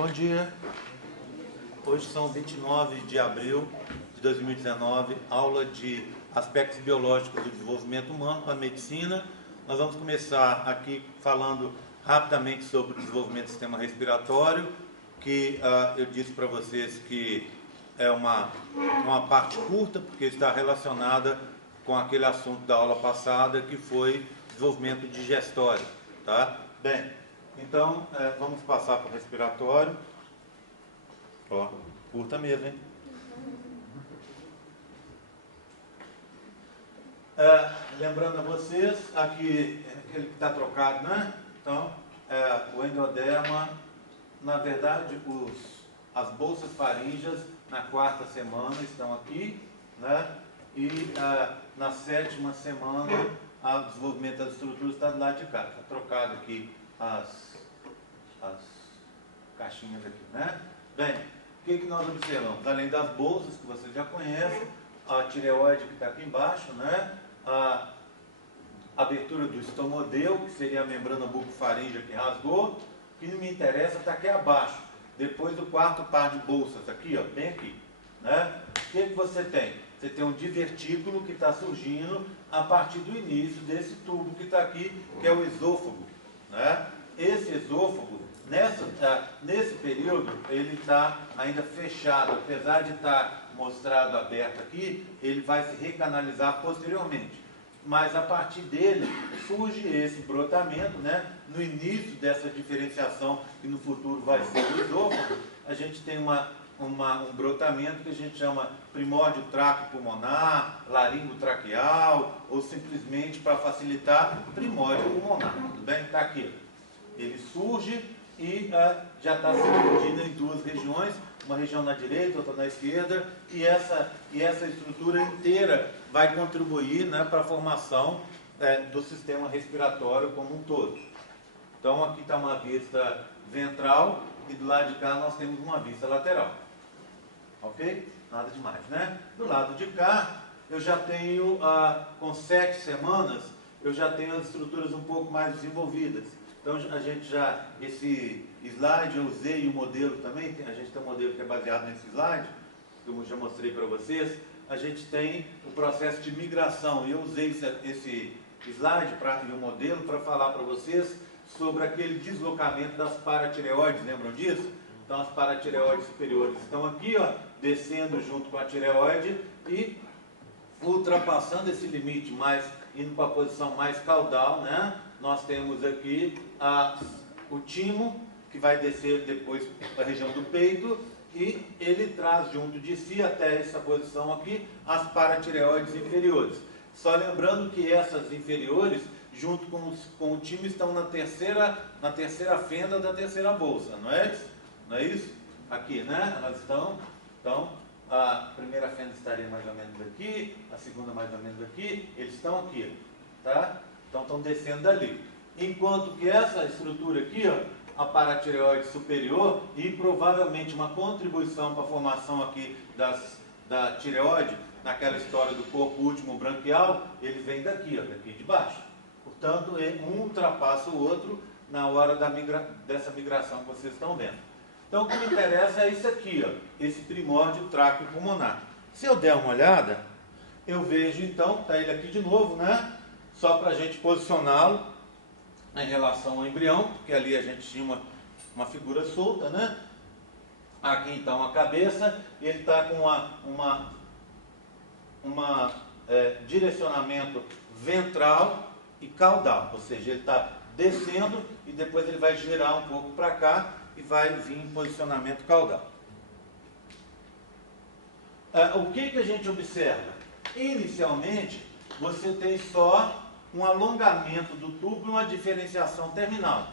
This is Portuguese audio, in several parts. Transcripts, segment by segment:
Bom dia. Hoje são 29 de abril de 2019, aula de aspectos biológicos do desenvolvimento humano para a medicina. Nós vamos começar aqui falando rapidamente sobre o desenvolvimento do sistema respiratório, que eu disse para vocês que é uma parte curta, porque está relacionada com aquele assunto da aula passada, que foi desenvolvimento digestório, tá? Bem, então vamos passar para o respiratório. Ó, curta mesmo, hein? Lembrando a vocês, aqui, aquele que está trocado, né? Então, o endoderma, na verdade, as bolsas faríngeas na quarta semana estão aqui, né? E na sétima semana, o desenvolvimento das estruturas está do lado de cá. Está trocado aqui as caixinhas aqui, né? Bem, o que nós observamos? Além das bolsas, que vocês já conhecem, a tireoide que está aqui embaixo, né? A abertura do estomodeu, que seria a membrana bucofaríngea que rasgou. O que não me interessa está aqui abaixo, depois do quarto par de bolsas, aqui, ó, bem aqui, né? O que você tem? Você tem um divertículo que está surgindo a partir do início desse tubo que está aqui, que é o esôfago, né? Esse esôfago, nesse período, ele está ainda fechado, apesar de estar mostrado aberto aqui, ele vai se recanalizar posteriormente. Mas a partir dele surge esse brotamento, né? No início dessa diferenciação, que no futuro vai ser o esôfago, a gente tem um brotamento que a gente chama primórdio tráqueo-pulmonar, laringotraqueal, ou simplesmente, para facilitar, primórdio pulmonar. Tudo bem? Está aqui. Ele surge e já está se dividindo em duas regiões, uma região na direita, outra na esquerda, e essa estrutura inteira vai contribuir, né, para a formação do sistema respiratório como um todo. Então aqui está uma vista ventral e do lado de cá nós temos uma vista lateral. Ok? Nada demais, né? Do lado de cá eu já tenho, com 7 semanas, eu já tenho as estruturas um pouco mais desenvolvidas. Então a gente já, esse slide eu usei o modelo também, a gente tem um modelo que é baseado nesse slide, que eu já mostrei para vocês. A gente tem o processo de migração, e eu usei esse slide e o modelo para falar para vocês sobre aquele deslocamento das paratireoides, lembram disso? Então as paratireoides superiores estão aqui, ó, descendo junto com a tireoide e ultrapassando esse limite, indo para a posição mais caudal, né? Nós temos aqui o timo, que vai descer depois para a região do peito, e ele traz junto de si, até essa posição aqui, as paratireoides inferiores. Só lembrando que essas inferiores, junto com o timo, estão na terceira fenda da terceira bolsa, não é isso? Não é isso? Aqui, né? Elas estão. Então, a primeira fenda estaria mais ou menos aqui, a segunda mais ou menos aqui, eles estão aqui, tá? Então estão descendo dali. Enquanto que essa estrutura aqui, ó, a paratireoide superior, e provavelmente uma contribuição para a formação aqui da tireoide, naquela história do corpo último branquial, ele vem daqui, ó, daqui de baixo. Portanto, um ultrapassa o outro na hora dessa migração que vocês estão vendo. Então o que me interessa é isso aqui, ó, esse primórdio tráqueo-pulmonar. Se eu der uma olhada, eu vejo então, está ele aqui de novo, né? Só para a gente posicioná-lo em relação ao embrião, porque ali a gente tinha uma figura solta, né? Aqui então a cabeça, e ele está com direcionamento ventral e caudal, ou seja, ele está descendo e depois ele vai girar um pouco para cá e vai vir em posicionamento caudal. O que a gente observa? Inicialmente, você tem só um alongamento do tubo e uma diferenciação terminal.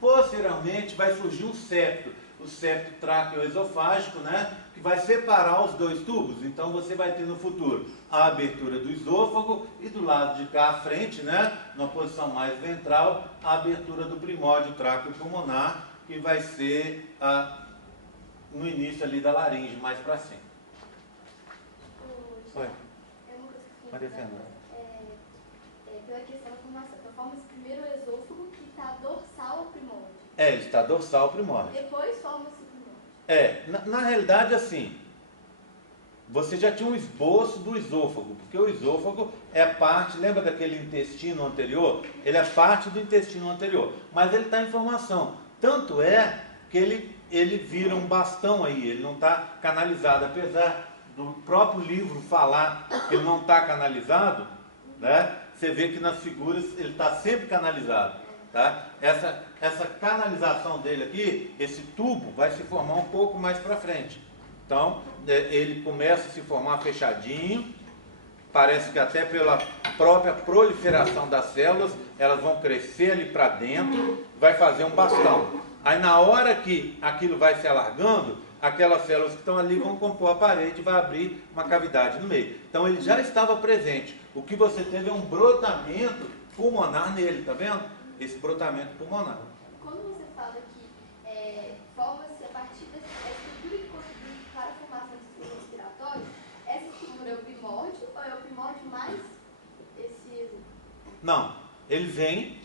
Posteriormente, vai surgir um septo, o septo tráqueo-esofágico, né, que vai separar os dois tubos. Então, você vai ter no futuro a abertura do esôfago e do lado de cá à frente, né, numa posição mais ventral, a abertura do primórdio tráqueo-pulmonar, que vai ser no início ali da laringe, mais para cima. Oi. Maria Fernanda. Pela questão da formação. Então, forma esse primeiro esôfago que está dorsal ao primórdio. ele está dorsal primórdio. Depois forma-se o primórdio. Na realidade, assim, você já tinha um esboço do esôfago, porque o esôfago é parte, lembra daquele intestino anterior? Ele é parte do intestino anterior, mas ele está em formação. Tanto é que ele vira um bastão aí, ele não está canalizado, apesar do próprio livro falar que ele não está canalizado, né? Você vê que nas figuras ele está sempre canalizado, tá? Essa canalização dele aqui, esse tubo vai se formar um pouco mais para frente. Então, ele começa a se formar fechadinho, parece que até pela própria proliferação das células, elas vão crescer ali para dentro, vai fazer um bastão. Aí na hora que aquilo vai se alargando, aquelas células que estão ali vão compor a parede e vai abrir uma cavidade no meio. Então ele já estava presente. O que você teve é um brotamento pulmonar nele, tá vendo? Esse brotamento pulmonar. Quando você fala que forma-se a partir dessa estrutura que contribui para a formação do sistema respiratório, essa estrutura é o primórdio ou é o primórdio mais esse... Não, ele vem,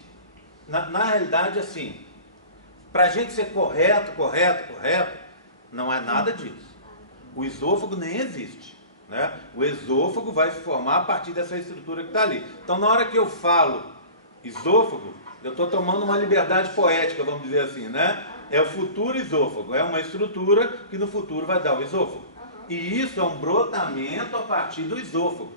na realidade assim, para a gente ser correto, não é nada disso. O esôfago nem existe, né? O esôfago vai se formar a partir dessa estrutura que está ali. Então, na hora que eu falo esôfago, eu estou tomando uma liberdade poética, vamos dizer assim, né? É o futuro esôfago, é uma estrutura que no futuro vai dar o esôfago. E isso é um brotamento a partir do esôfago,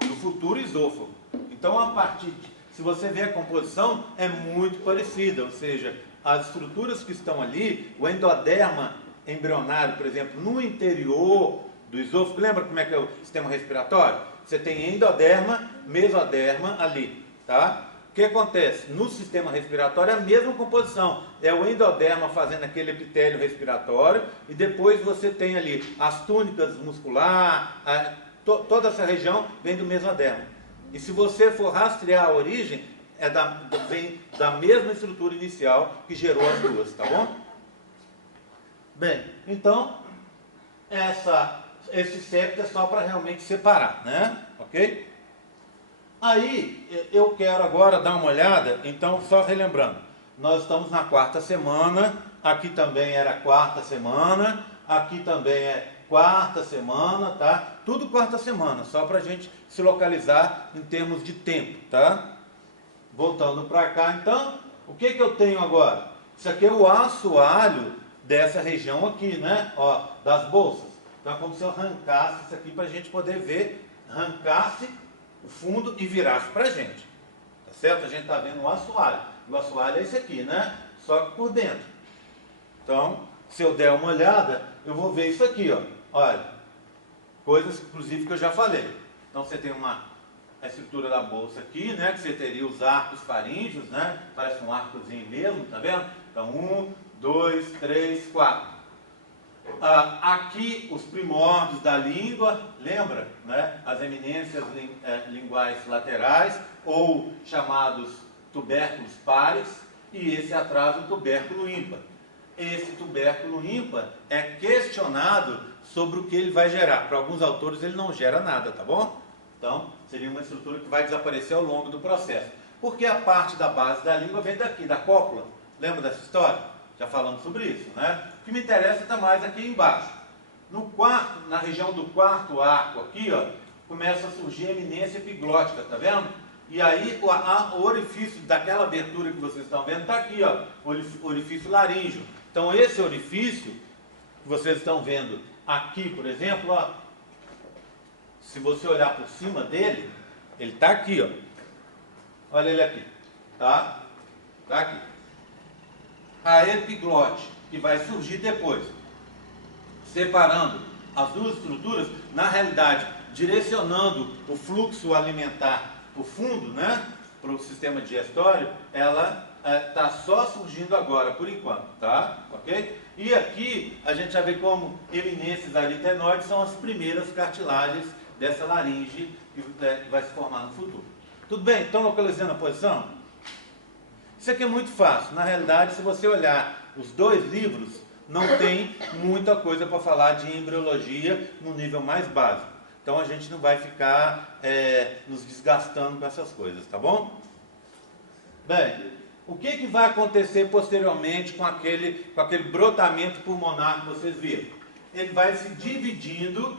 do futuro esôfago. Então, a partir se você ver a composição, é muito parecida, ou seja, as estruturas que estão ali, o endoderma embrionário, por exemplo, no interior do esôfago, lembra como é que é o sistema respiratório? Você tem endoderma, mesoderma ali, tá? O que acontece? No sistema respiratório é a mesma composição, é o endoderma fazendo aquele epitélio respiratório e depois você tem ali as túnicas muscular, toda essa região vem do mesoderma. E se você for rastrear a origem, vem da mesma estrutura inicial que gerou as duas, tá bom? Bem, então, esse septo é só para realmente separar, né? Ok? Aí, eu quero agora dar uma olhada, então, só relembrando, nós estamos na quarta semana, aqui também era quarta semana, aqui também é quarta semana, tá? Tudo quarta semana, só para a gente se localizar em termos de tempo, tá? Voltando para cá, então, o que eu tenho agora? Isso aqui é o assoalho dessa região aqui, né? Ó, das bolsas. Então é como se eu arrancasse isso aqui para a gente poder ver, arrancasse o fundo e virasse para a gente. Tá certo? A gente está vendo o assoalho. O assoalho é esse aqui, né? Só que por dentro. Então, se eu der uma olhada, eu vou ver isso aqui, ó. Olha, coisas inclusive que eu já falei. Então você tem a estrutura da bolsa aqui, né? Que você teria os arcos faríngeos, né? Parece um arcozinho mesmo, tá vendo? Então 1, 2, 3, 4. Aqui os primórdios da língua, lembra? Né? As eminências linguais laterais, ou chamados tubérculos pares, e esse atrás o tubérculo ímpar. Esse tubérculo ímpar é questionado sobre o que ele vai gerar. Para alguns autores ele não gera nada, tá bom? Então, seria uma estrutura que vai desaparecer ao longo do processo. Porque a parte da base da língua vem daqui, da cópula. Lembra dessa história? Já falamos sobre isso, né? O que me interessa está mais aqui embaixo. Na região do quarto arco aqui, ó, começa a surgir a eminência epiglótica, tá vendo? E aí o orifício daquela abertura que vocês estão vendo está aqui, ó, o orifício laríngeo. Então esse orifício que vocês estão vendo aqui, por exemplo, ó, se você olhar por cima dele, ele está aqui, ó. Olha ele aqui, tá? Está aqui. A epiglote, que vai surgir depois, separando as duas estruturas, na realidade, direcionando o fluxo alimentar para o fundo, né? Para o sistema digestório, ela está só surgindo agora, por enquanto, tá? Ok? E aqui, a gente já vê como eminências aritenoides são as primeiras cartilagens dessa laringe que vai se formar no futuro. Tudo bem? Estão localizando a posição? Isso aqui é muito fácil. Na realidade, se você olhar os dois livros, não tem muita coisa para falar de embriologia no nível mais básico. Então a gente não vai ficar nos desgastando com essas coisas, tá bom? Bem, o que vai acontecer posteriormente com aquele brotamento pulmonar que vocês viram? Ele vai se dividindo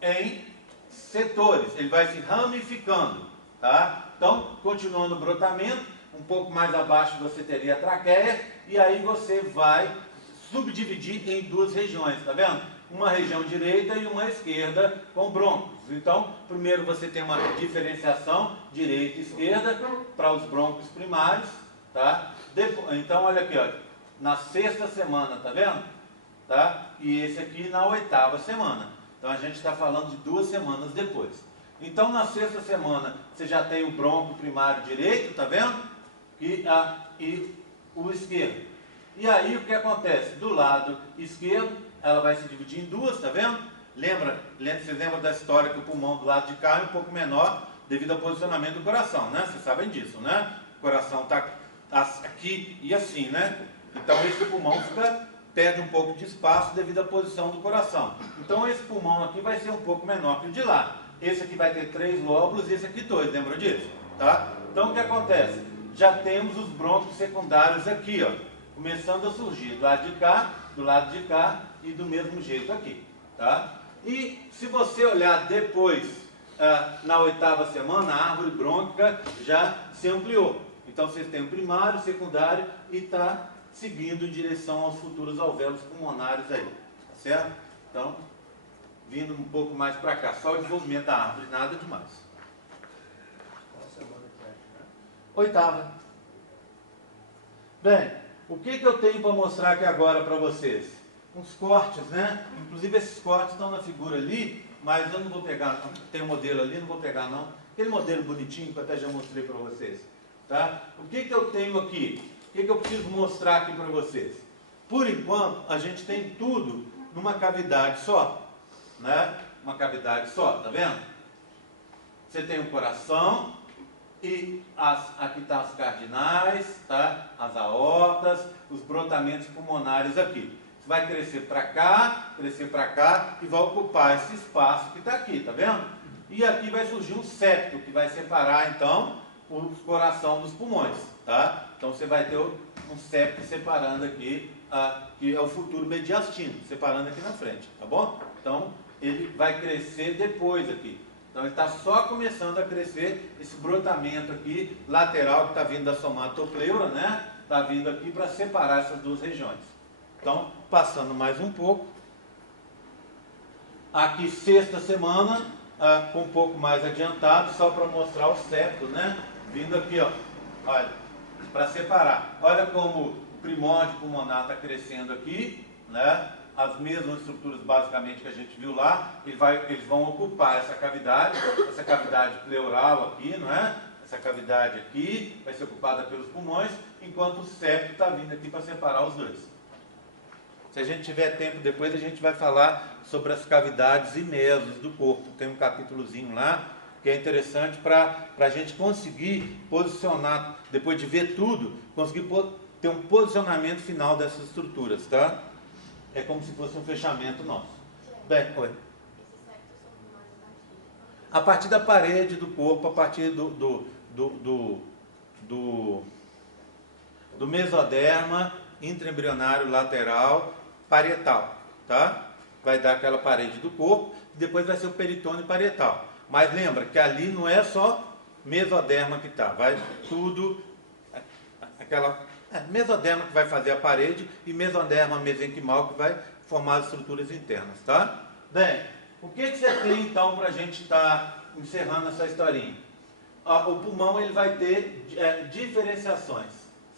em setores, ele vai se ramificando, tá? Então, continuando o brotamento, um pouco mais abaixo você teria a traqueia, e aí você vai subdividir em duas regiões, tá vendo? Uma região direita e uma esquerda com brônquios. Então, primeiro você tem uma diferenciação direita e esquerda para os brônquios primários, tá? Então, olha aqui, ó, na 6ª semana, tá vendo? Tá? E esse aqui na 8ª semana. Então, a gente está falando de 2 semanas depois. Então, na 6ª semana, você já tem o brônquio primário direito, tá vendo? E o esquerdo. E aí, o que acontece? Do lado esquerdo, ela vai se dividir em duas, tá vendo? Vocês lembram da história que o pulmão do lado de cá é um pouco menor devido ao posicionamento do coração, né? Vocês sabem disso, né? O coração está aqui e assim, né? Então, esse pulmão perde um pouco de espaço devido à posição do coração. Então, esse pulmão aqui vai ser um pouco menor que o de lá. Esse aqui vai ter 3 lóbulos e esse aqui 2, lembram disso? Tá? Então, o que acontece? Já temos os brônquios secundários aqui, ó, começando a surgir do lado de cá e do mesmo jeito aqui, tá? E se você olhar depois, na 8ª semana, a árvore brônquica já se ampliou. Então, vocês têm o primário, o secundário e está seguindo em direção aos futuros alvéolos pulmonares aí, tá certo? Então, vindo um pouco mais para cá, só o desenvolvimento da árvore, nada demais. 8ª. Bem, o que eu tenho para mostrar aqui agora para vocês? Uns cortes, né? Inclusive esses cortes estão na figura ali, mas eu não vou pegar, tem um modelo ali, não vou pegar não. Aquele modelo bonitinho que eu até já mostrei para vocês. Tá? O que eu tenho aqui? O que eu preciso mostrar aqui para vocês? Por enquanto, a gente tem tudo numa cavidade só. Né? Uma cavidade só, tá vendo? Você tem o coração e aqui estão as cardinais, tá? As aortas, os brotamentos pulmonares aqui. Você vai crescer para cá e vai ocupar esse espaço que está aqui, tá vendo? E aqui vai surgir um septo que vai separar então o coração dos pulmões, tá? Então você vai ter um septo separando aqui, que é o futuro mediastino, separando aqui na frente, tá bom? Então ele vai crescer depois aqui. Então ele está só começando a crescer esse brotamento aqui lateral que está vindo da somatopleura, né? Está vindo aqui para separar essas duas regiões. Então, passando mais um pouco. Aqui 6ª semana, um pouco mais adiantado, só para mostrar o septo, né? Vindo aqui, ó. Olha, para separar. Olha como o primórdio pulmonar está crescendo aqui, né? As mesmas estruturas basicamente que a gente viu lá, eles vão ocupar essa cavidade pleural aqui, não é? Essa cavidade aqui vai ser ocupada pelos pulmões, enquanto o septo está vindo aqui para separar os dois. Se a gente tiver tempo depois, a gente vai falar sobre as cavidades e mesos do corpo. Tem um capítulozinho lá que é interessante para a gente conseguir posicionar, depois de ver tudo, conseguir ter um posicionamento final dessas estruturas, tá? É como se fosse um fechamento nosso. Bem, oi. A partir da parede do corpo, a partir do mesoderma, intraembrionário lateral, parietal, tá? Vai dar aquela parede do corpo, e depois vai ser o peritônio parietal. Mas lembra que ali não é só mesoderma que tá, vai tudo, mesoderma que vai fazer a parede e mesoderma mesenquimal que vai formar as estruturas internas, tá? Bem, o que você tem então para a gente estar encerrando essa historinha? O pulmão ele vai ter diferenciações,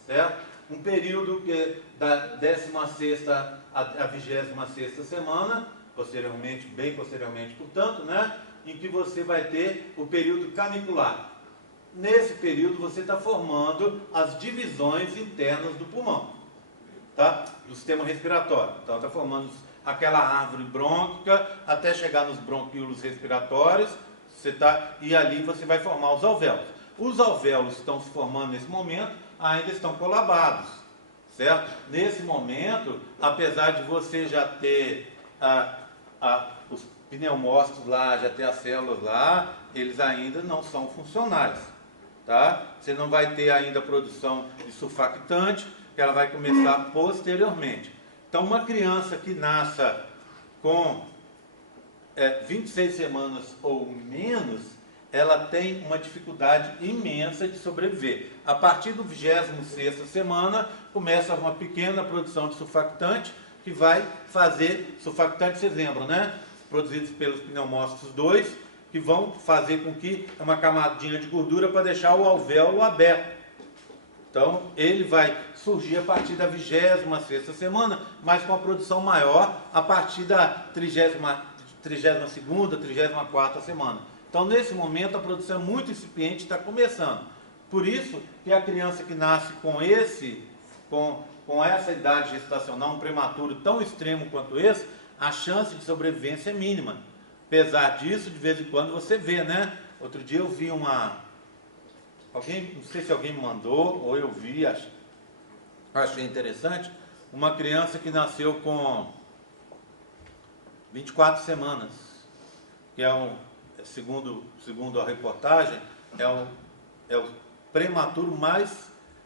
certo? Um período que da 16ª à 26ª semana, bem posteriormente, portanto, né? Em que você vai ter o período canicular. Nesse período você está formando as divisões internas do pulmão, tá? Do sistema respiratório. Então está formando aquela árvore brônquica até chegar nos bronquíolos respiratórios, e ali você vai formar os alvéolos. Os alvéolos que estão se formando nesse momento ainda estão colabados, certo? Nesse momento, apesar de você já ter os pneumócitos lá, já ter as células lá, eles ainda não são funcionais. tá? Você não vai ter ainda a produção de surfactante, que ela vai começar posteriormente. Então, uma criança que nasça com 26 semanas ou menos, ela tem uma dificuldade imensa de sobreviver. A partir do 26ª semana, começa uma pequena produção de surfactante, que vai fazer, surfactante, vocês lembram, né? Produzidos pelos pneumócitos 2, que vão fazer com que uma camadinha de gordura para deixar o alvéolo aberto. Então, ele vai surgir a partir da 26ª semana, mas com a produção maior a partir da 32ª, 34ª semana. Então, nesse momento, a produção é muito incipiente, está começando. Por isso que a criança que nasce com essa idade gestacional, um prematuro tão extremo quanto esse, a chance de sobrevivência é mínima. Apesar disso, de vez em quando você vê, né? Outro dia eu vi não sei se alguém me mandou, ou eu vi, achei interessante, uma criança que nasceu com 24 semanas, que segundo a reportagem, é o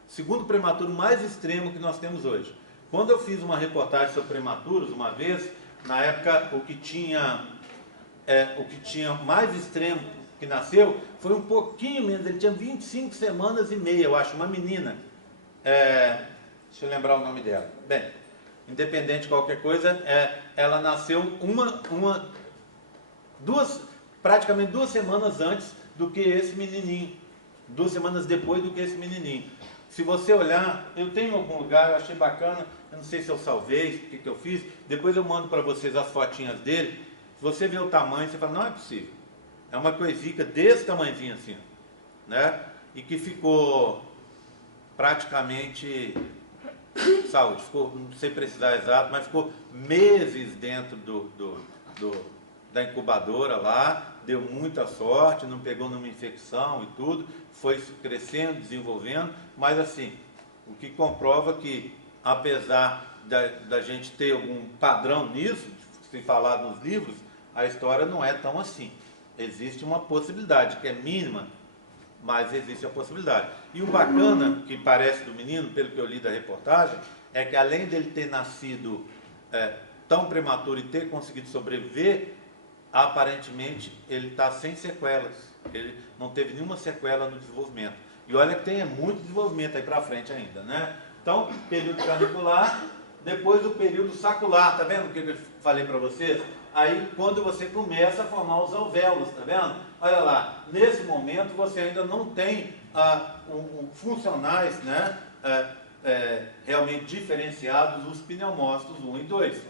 segundo prematuro mais extremo que nós temos hoje. Quando eu fiz uma reportagem sobre prematuros, uma vez, na época, o que tinha mais extremo que nasceu foi um pouquinho menos, ele tinha 25 semanas e meia, eu acho, uma menina. Deixa eu lembrar o nome dela. Bem, independente de qualquer coisa, ela nasceu praticamente 2 semanas antes do que esse menininho. 2 semanas depois do que esse menininho. Se você olhar, eu tenho em algum lugar, eu achei bacana, eu não sei se eu salvei, o que eu fiz, depois eu mando para vocês as fotinhas dele. Se você vê o tamanho, você fala, não é possível. É uma coisica desse tamanhozinho assim, né? E que ficou praticamente, saúde, não sei precisar exato, mas ficou meses dentro da incubadora lá, deu muita sorte, não pegou nenhuma infecção e tudo, foi crescendo, desenvolvendo, mas assim, o que comprova que, apesar da gente ter algum padrão nisso, se falar nos livros, a história não é tão assim. Existe uma possibilidade, que é mínima, mas existe a possibilidade. E o bacana, que parece do menino, pelo que eu li da reportagem, é que além dele ter nascido tão prematuro e ter conseguido sobreviver, aparentemente ele está sem sequelas. Ele não teve nenhuma sequela no desenvolvimento. E olha que tem muito desenvolvimento aí para frente ainda, né? Então, período canicular, depois do período sacular, tá vendo o que eu falei para vocês? Aí, quando você começa a formar os alvéolos, tá vendo? Olha lá, nesse momento você ainda não tem funcionais, né? Realmente diferenciados os pneumócitos 1 e 2.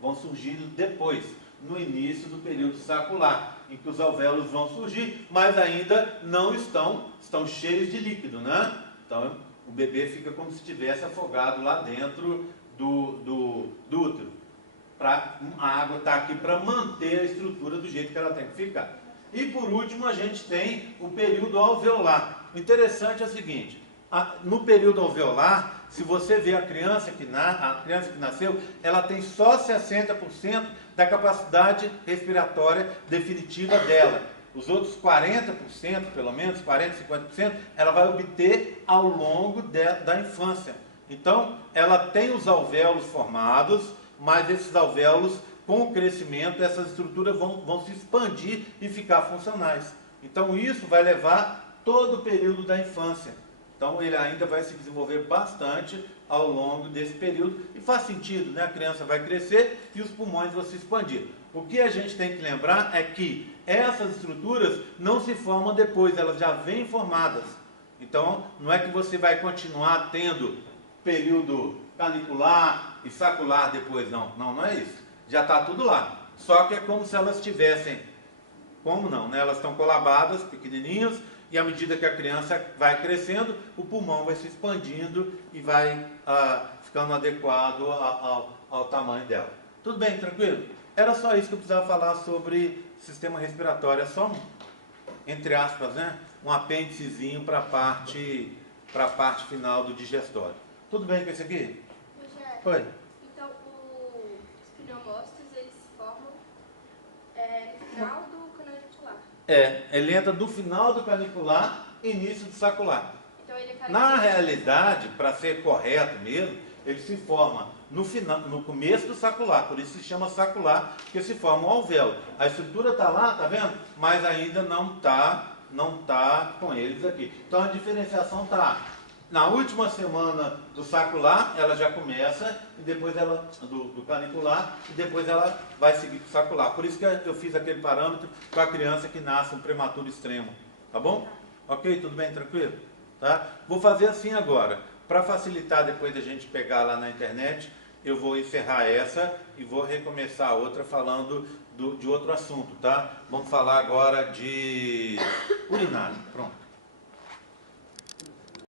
Vão surgir depois, no início do período sacular, em que os alvéolos vão surgir, mas ainda não estão cheios de líquido, né? Então, o bebê fica como se estivesse afogado lá dentro do útero. A água está aqui para manter a estrutura do jeito que ela tem que ficar. E por último, a gente tem o período alveolar. O interessante é o seguinte, no período alveolar, se você vê a criança que nasceu, ela tem só 60% da capacidade respiratória definitiva dela. Os outros 40%, pelo menos, 40%, 50%, ela vai obter ao longo da infância. Então, ela tem os alvéolos formados, mas esses alvéolos, com o crescimento, essas estruturas vão se expandir e ficar funcionais. Então, isso vai levar todo o período da infância. Então, ele ainda vai se desenvolver bastante ao longo desse período. E faz sentido, né? A criança vai crescer e os pulmões vão se expandir. O que a gente tem que lembrar é que essas estruturas não se formam depois, elas já vêm formadas. Então, não é que você vai continuar tendo período canicular e sacular depois, não. Não é isso. Já está tudo lá. Só que é como se elas tivessem, como não, né? Elas estão colabadas, pequenininhas, e à medida que a criança vai crescendo, o pulmão vai se expandindo e vai ficando adequado ao tamanho dela. Tudo bem, tranquilo? Era só isso que eu precisava falar sobre sistema respiratório. É só entre aspas, né? Um apêndicezinho para a parte final do digestório. Tudo bem com isso aqui? Oi. Então, os pneumócitos, eles se formam no final do canal reticular. Ele entra do final do canicular início do sacular. Então ele é Na realidade, para ser correto mesmo, ele se forma no final, no começo do sacular, por isso se chama sacular, porque se forma um alvéolo. A estrutura está lá, tá vendo? Mas ainda não tá com eles aqui. Então a diferenciação está na última semana do sacular, ela já começa, e depois ela, do canicular, e depois ela vai seguir para o sacular. Por isso que eu fiz aquele parâmetro para a criança que nasce um prematuro extremo. Tá bom? Ok? Tudo bem? Tranquilo? Tá? Vou fazer assim agora. Para facilitar depois da gente pegar lá na internet, eu vou encerrar essa e vou recomeçar a outra falando de outro assunto, tá? Vamos falar agora de urinário. Pronto.